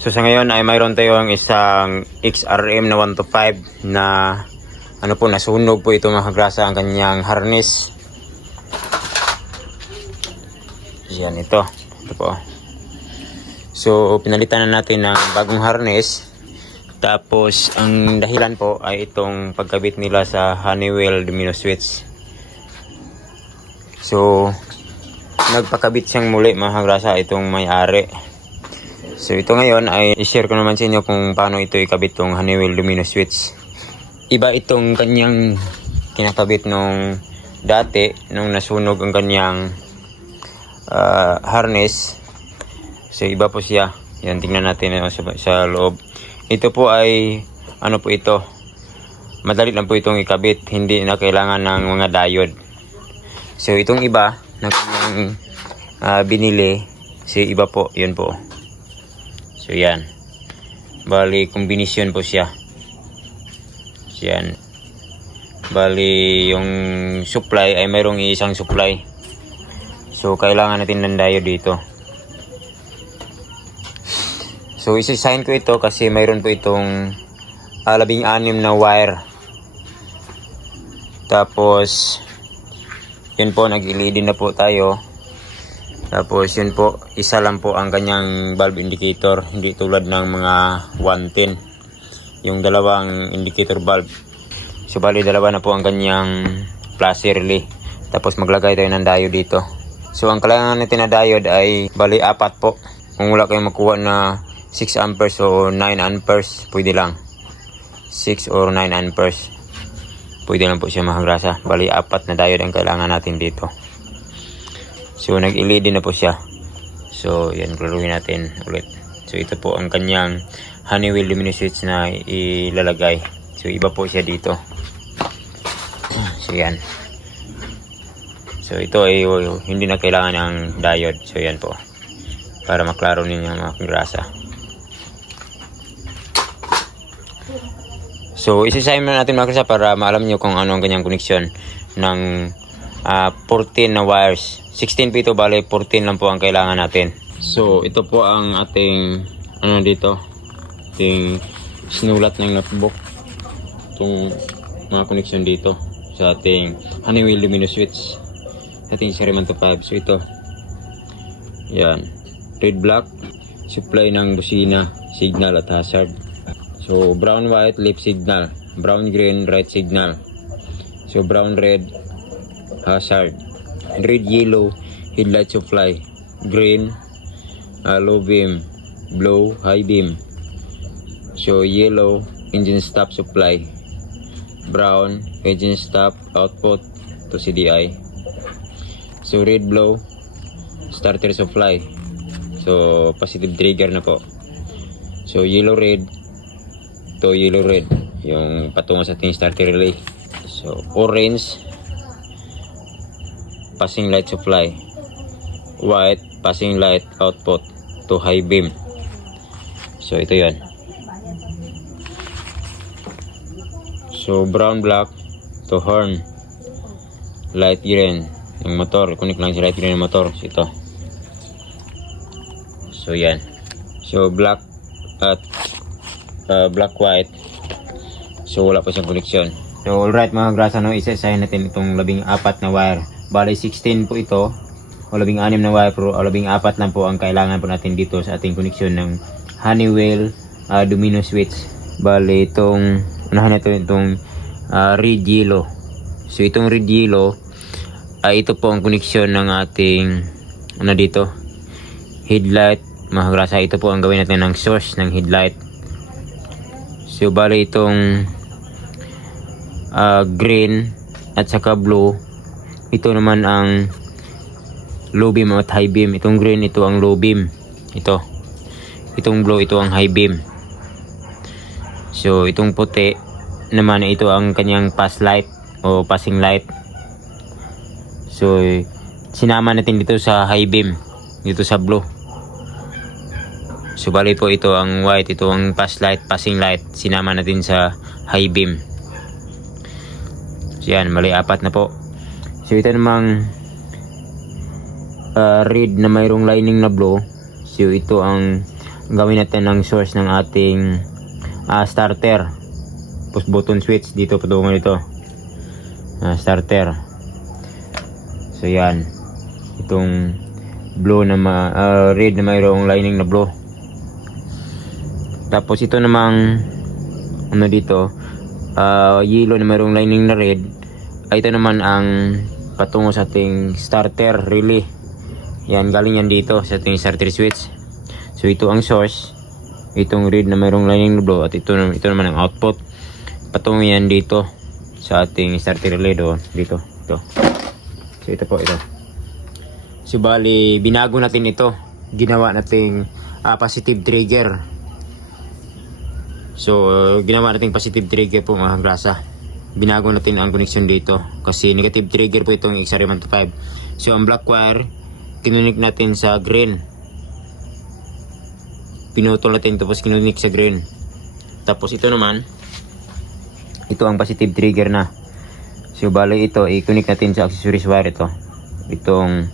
So sa ngayon ay mayroon tayong isang XRM na 125 na nasunog po ito mga kagrasa ang kanyang harness. Yan ito po. So pinalitan na natin ng bagong harness. Tapos ang dahilan po ay itong pagkabit nila sa Honeywell domino switch. So nagpakabit siyang muli mga kagrasa itong may-ari. So ito ngayon ay i-share ko naman sa inyo kung paano ito ikabit tong Honeywell domino switch. Iba itong kanyang kinakabit nung dati nung nasunog ang kanyang harness. So iba po siya. Yan, tingnan natin sa loob. Ito po ay po ito. Madali lang po itong ikabit, hindi na kailangan ng mga diode. So itong iba na kanyang binili, so iba po, yun po. So yan. Bali kombinasyon po siya. Yan. Bali yung supply ay mayroong isang supply. So kailangan natin ng diode dito. So isi-sign ko ito kasi mayroon po itong 16 na wire. Tapos yun po, nag-LED na po tayo. Tapos yun po, isa lang po ang kanyang bulb indicator, hindi tulad ng mga 110 yung dalawang indicator bulb. So bali dalawa na po ang kanyang plus relay. Tapos maglagay tayo ng diode dito. So ang kailangan natin na diode ay bali 4 po. Kung wala kayong makuha na 6 amperes o 9 amperes, pwede lang 6 or 9 amperes, pwede lang po siya mga kagrasa. Bali 4 na diode ang kailangan natin dito. So nag-LED na po siya. So yan, klaruhin natin ulit. So ito po ang kanyang Honeywell domino switch na ilalagay. So iba po siya dito. So yan. So ito ay hindi na kailangan ng diode. So yan po, para maklaro ninyo mga kagrasa. So isa-sign na natin mga kagrasa para maalam nyo kung ano ang kanyang koneksyon ng 14 na wires. 16 po ito, bali 14 lang po ang kailangan natin. So ito po ang ating dito, ating sinulat ng notebook, itong mga koneksyon dito sa ating Honeywell domino switch, ating Series 125. So ito, yan, red black, supply ng busina, signal at hazard. So brown white, left signal, brown green, right signal. So brown red, hazard. Red yellow, headlight supply. Green, low beam. Blue, high beam. So yellow, engine stop supply. Brown, engine stop output to CDI. So red blow, starter supply. So positive trigger na po. So yellow red to yellow red, yung patungo sa ating starter relay. So orange, passing light supply. White, passing light output to high beam. So ito yan. So brown black to horn, light green ng motor, connect lang si light green ng motor. So ito. So yan. So black at black white, so wala pa siyang koneksyon. So alright mga kagrasa, isa-sign natin itong 14 na wire. Bali 16 po ito o 16 na wire, pero 14 lang po ang kailangan po natin dito sa ating koneksyon ng Honeywell domino switch. Bali itong unahan natin itong red yellow. So itong red yellow ay ito po ang koneksyon ng ating dito, headlight mga kagrasa. Ito po ang gawin natin ng source ng headlight. So bali itong green at saka blue, ito naman ang low beam at high beam. Itong green, ito ang low beam. Itong blue, ito ang high beam. So itong puti naman, ito ang kanyang pass light o passing light. So sinama natin dito sa high beam, dito sa blue. So bali po ito ang white, ito ang pass light, passing light, sinama natin sa high beam. So yan, bali 4 na po. So ito namang red na mayroong lining na blue. So ito ang gawin natin ang source ng ating starter. Push button switch dito, patungo nito. Starter. So yan. Itong blue na red na mayroong lining na blue. Tapos ito namang ano dito, yellow na mayroong lining na red. Ito naman ang patungo sa ating starter relay. Yan, galing yan dito sa ating starter switch. So ito ang source, itong red na mayroong lining na blue, at ito naman ang output. Patungo yan dito sa ating starter relay doon, dito. So ito po, ito. So bali, binago natin ito. Ginawa nating positive trigger. So ginawa nating positive trigger po mga grasa. Binago natin ang connection dito kasi negative trigger po itong XRM125. So ang black wire, kinunik natin sa green. Pinutol natin tapos kinunik sa green. Tapos ito naman, ito ang positive trigger na. So bali ito, i-connect natin sa accessories wire ito. Itong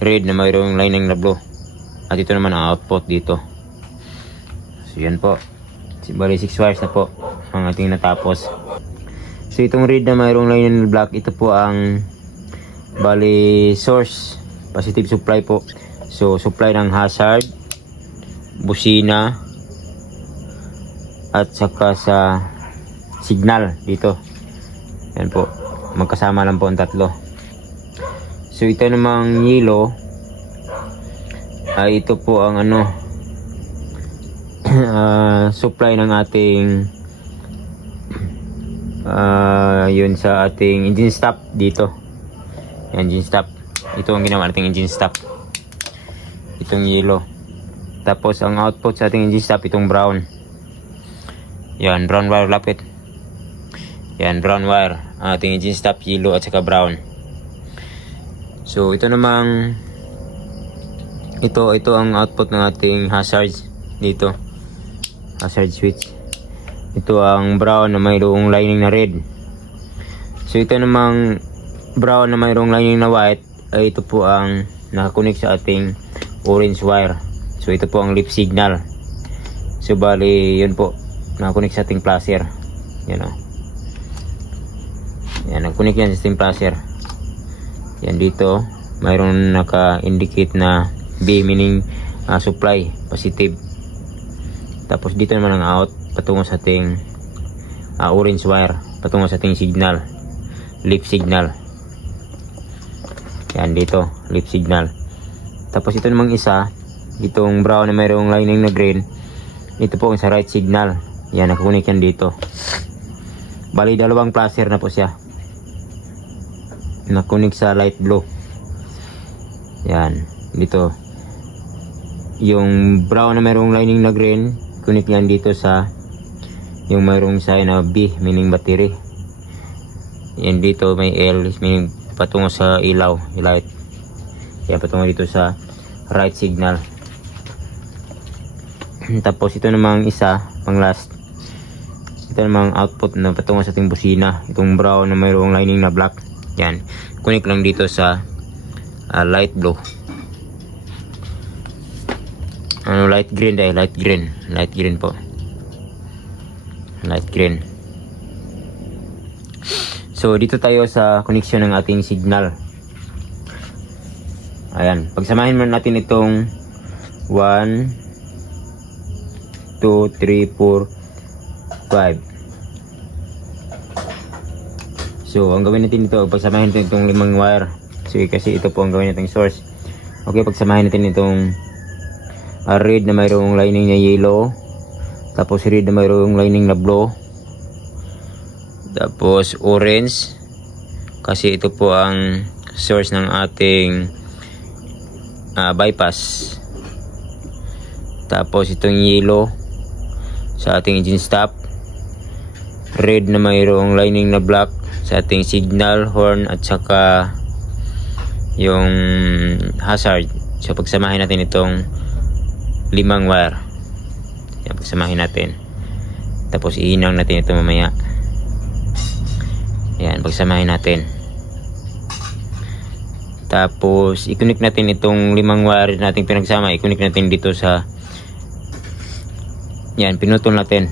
red na mayroong lining na blue. At ito naman ang output dito. So yan po. So bali 6 wires na po ang ating natapos. So itong red na mayroong lining na black, ito po ang bali source, positive supply po. So supply ng hazard, busina, at saka sa signal dito. Yan po, magkasama lang po ang tatlo. So ito namang yellow, ito po ang ano, supply ng ating yun sa ating engine stop dito. Yan, engine stop. Ito ang ginawa nating engine stop, itong yellow. Tapos ang output sa ating engine stop, itong brown. Yan, brown wire lapit. Yan, brown wire. Ating engine stop, yellow at saka brown. So ito namang ito ang output ng ating hazard dito. Hazard switch. Ito ang brown na mayroong lining na red. So ito namang brown na mayroong lining na white, ay ito po ang nakakonect sa ating orange wire. So ito po ang leaf signal. So bali yun po, nakakonect sa ating placer. Yan o. Yan, nakakonect yan sa ating placer. Yan dito, mayroong naka-indicate na B, meaning supply, positive. Tapos dito naman ang out, patungo sa ating orange wire, patungo sa ating signal, leaf signal. Yan dito, leaf signal. Tapos ito namang isa, itong brown na mayroong lining na green, ito po ang sa right signal. Yan, nakakunik yan dito. Bali dalawang placer na po siya, nakunik sa light blue. Yan dito, yung brown na mayroong lining na green, kunik yan dito sa yung mayroong sign na B, meaning battery. Yan dito may L, meaning patungo sa ilaw, light. Yan, patungo dito sa right signal. Tapos ito namang isa, pang last, ito namang output na patungo sa ating busina, itong brown na mayroong lining na black. Yan, kunik lang dito sa light blue. Light green dahil light green po, light green. So dito tayo sa connection ng ating signal. Ayan, pagsamahin mo natin itong 1 2 3 4 5. So ang gawin natin dito, pagsamahin natin itong 5 wire. So kasi ito po ang gawin nating source. Okay, pagsamahin natin itong red na mayroong lining na yellow, tapos red na mayroong lining na blue, tapos orange kasi ito po ang source ng ating bypass. Tapos itong yellow sa ating engine stop, red na mayroong lining na black sa ating signal, horn at saka yung hazard. So pagsamahin natin itong 5 wire. Yan, pagsamahin natin. Tapos ihinang natin ito mamaya. Yan, pagsamahin natin. Tapos i-connect natin itong 5 wire nating pinagsama. I-connect natin dito sa Yan, pinutol natin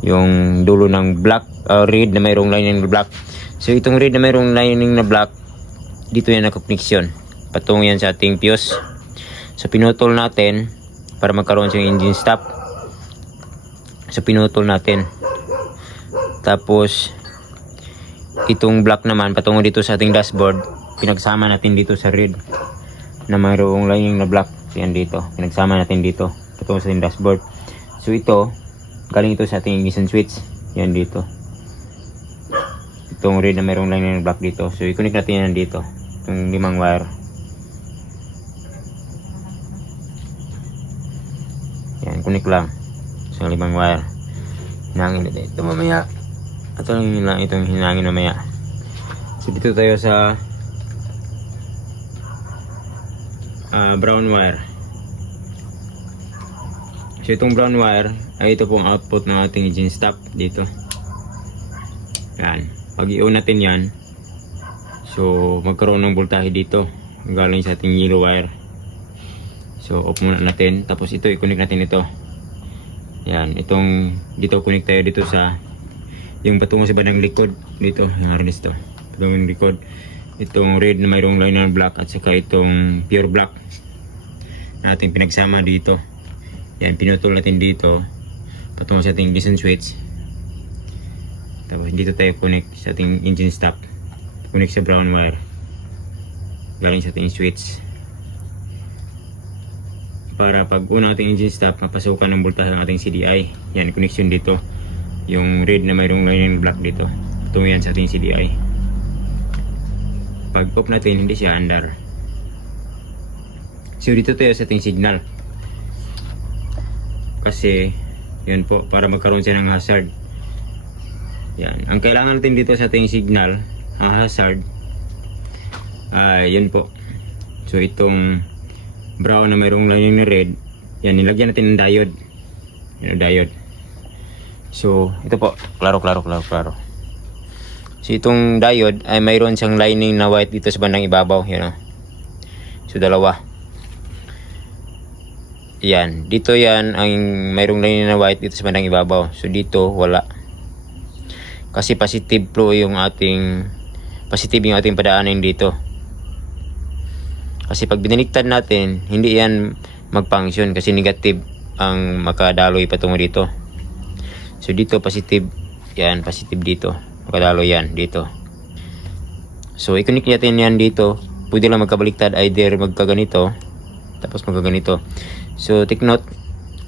yung dulo ng black, red na mayroong lining na black. So itong red na mayroong lining na black, dito yan nakakoneksyon. Patungo yan sa ating fuse. So pinutol natin para magkaroon sa engine stop. So pinutol natin. Tapos itong black naman patungo dito sa ating dashboard, pinagsama natin dito sa red na mayroong lining na black. So yan dito, pinagsama natin dito patungo sa ating dashboard. So ito, galing ito sa ating ignition switch. Yan dito. Itong red na mayroong lining na black dito. So i-connect natin yan dito. Itong 5 wire. Yan, connect lang. So 5 wire. Hinangin natin ito mamaya. Itong hinangin mamaya. So dito tayo sa brown wire. So itong brown wire ay ito pong output ng ating engine stop dito. Yan. Pag i-on natin yan, so magkaroon ng voltahe dito galing sa ating yellow wire. So off muna natin. Tapos ito i-connect natin ito. Yan. Itong dito connect tayo dito sa yung patungo sa bandang likod dito, yung harness to patungo yung likod. Itong red na mayroong line na black at saka itong pure black natin pinagsama dito. Yan, pinutol natin dito patungo sa ating ignition switch. Tapos dito tayo connect sa ating engine stop, connect sa brown wire galing sa ating switch para pag una ating engine stop mapasukan ng voltahe ng ating CDI. Yan, connection dito yung red na mayroong line black dito patungo yan sa ating CDI. Pag off natin hindi siya andar. So dito tayo sa ating signal kasi yun po para magkaroon siya ng hazard. Yan, ang kailangan natin dito sa ating signal hazard yun po. So itong brown na mayroong lining na red, yan nilagyan natin ng diode. Yan, diode. So ito po, klaro. So itong diode ay mayroon siyang lining na white dito sa bandang ibabaw, yan o. So dalawa. Yan, dito yan ang mayroong lining na white dito sa bandang ibabaw. So dito wala. Kasi positive yung ating padaanin dito. Kasi pag binaliktad natin, hindi yan mag-function kasi negative ang makadaloy patungo dito. So dito positive, yan positive dito. Makadaloy yan dito. So i-connect natin yan dito. Pwede lang magkabaliktad, either magkaganito tapos magkaganito. So take note,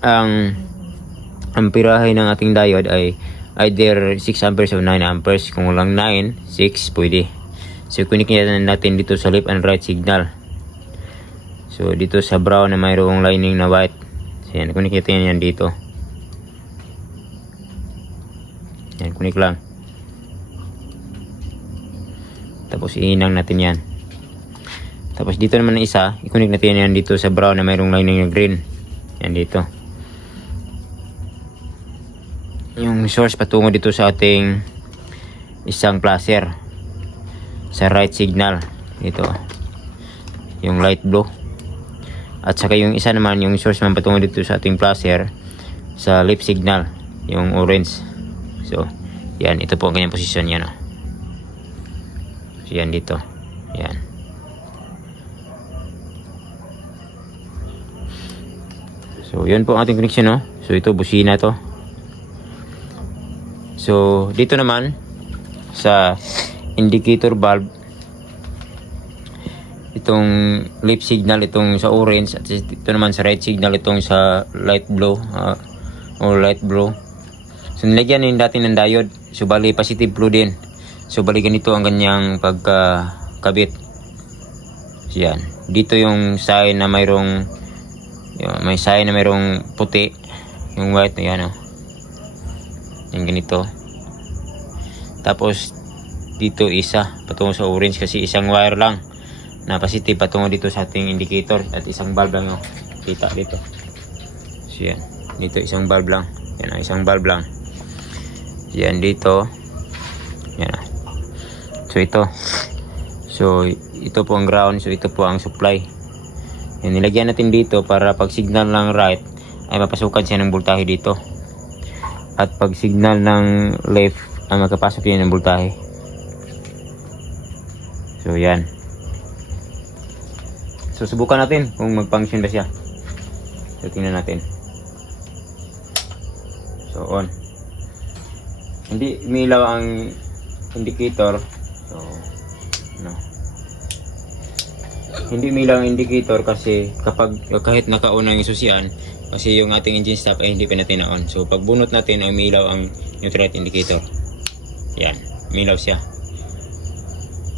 ang amperahe ng ating diode ay either 6 amperes o 9 amperes. Kung walang 9, 6 pwede. So connect natin dito sa left and right signal. So dito sa brown na mayroong lining na white. So yan, connect natin yan dito. Yan, connect lang. Tapos iinang natin yan. Tapos dito naman ang isa, i-connect natin yan dito sa brown na mayroong lining na green. Yan dito. Yung source patungo dito sa ating isang placer sa right signal dito, yung light blue. At saka yung isa naman, yung source naman patungo dito sa ating placer sa left signal, yung orange. So yan, ito po ang kanyang posisyon yan o. So yan dito, yan. So yun po ang ating connection no. So ito busina to. So dito naman sa indicator bulb, itong left signal itong sa orange, at ito naman sa right signal itong sa light blue or light blue. So nilagyan din natin ng diode. So bali positive blue din. So bali ganito ang kanyang pagkakabit. So yan. Dito yung sign na mayroong may sign na mayroong puti, yung white na yan o. Yung ganito. Tapos dito isa patungo sa orange kasi isang wire lang na positive patungo dito sa ating indicator at isang bulb lang yung kita dito. So yan, dito isang bulb lang. Yan, isang bulb lang. Yan dito. Yan. So ito. So ito po ang ground, so ito po ang supply. Yan, nilagyan natin dito para pag signal lang right ay mapasukan siya ng voltahe dito. At pag signal ng left, magkapasok yun ng voltahe. So yan. So subukan natin kung mag-function ba siya. So tingnan natin. So on. Hindi umilaw ang indicator. So no. Hindi umilaw ang indicator kasi kahit naka-on ang susian, kasi yung ating engine stop ay hindi pa natin na-on. So pag bunot natin ay umilaw ang neutral light indicator. Yan, umilaw siya.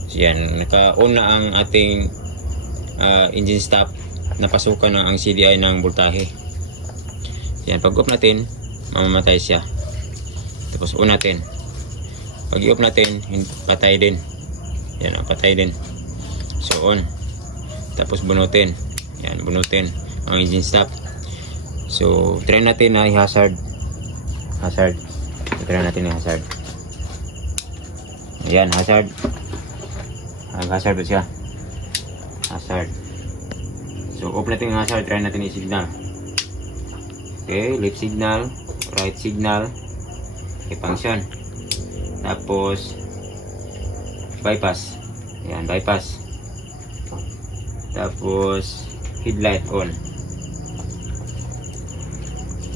So yan, naka-on na ang ating engine stop, napasukan na ang CDI ng voltahe. Yan, pag off natin, mamamatay siya. Tapos on natin. Pag i-off natin, patay din. Yan, patay din. So on. Tapos bunutin. Yan, bunutin ang engine stop. So try natin na i-hazard. Hazard. Try natin i-hazard. Yan, hazard. Hazard ba siya? Hazard. So off natin yung hazard, try natin i-signal. Okay, left signal, right signal, okay, function. Tapos bypass. Yan, bypass. Tapos headlight on.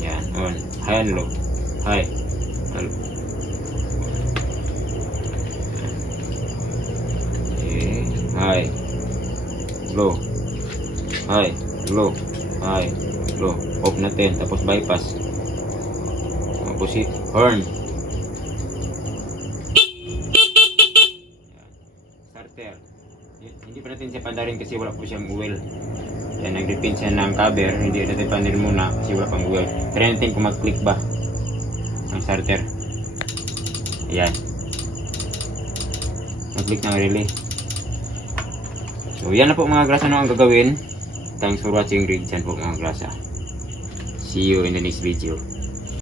Yan, on. High and low. High. Low. Okay, high. Low. High, low, high, low. Off natin, tapos bypass. Tapos horn. Starter. Hindi pa natin siya pandarin kasi wala po siyang oil. Yan, nag-depend siya ng cover. Hindi natin pandarin muna kasi wala pang oil. Try natin kung mag-click ba ang starter. Ayan. Mag-click ng relay. So yan na po mga grasa na ang gagawin. Thanks for watching. Rig Chan po mga grasa. See you in the next video.